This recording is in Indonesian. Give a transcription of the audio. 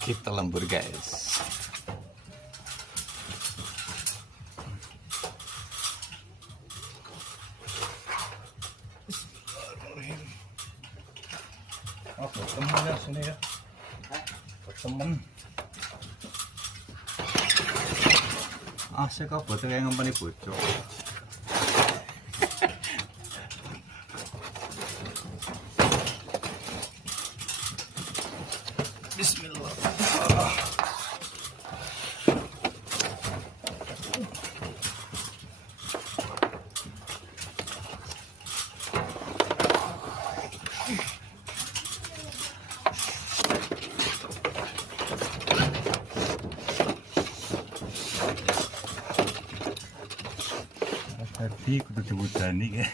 Kita lembur guys. Oh, temen ya sini ya. Temen. Saya kok bocor kayak ngempeni bocor. Bismillah. Tadi kudu diwudani ya.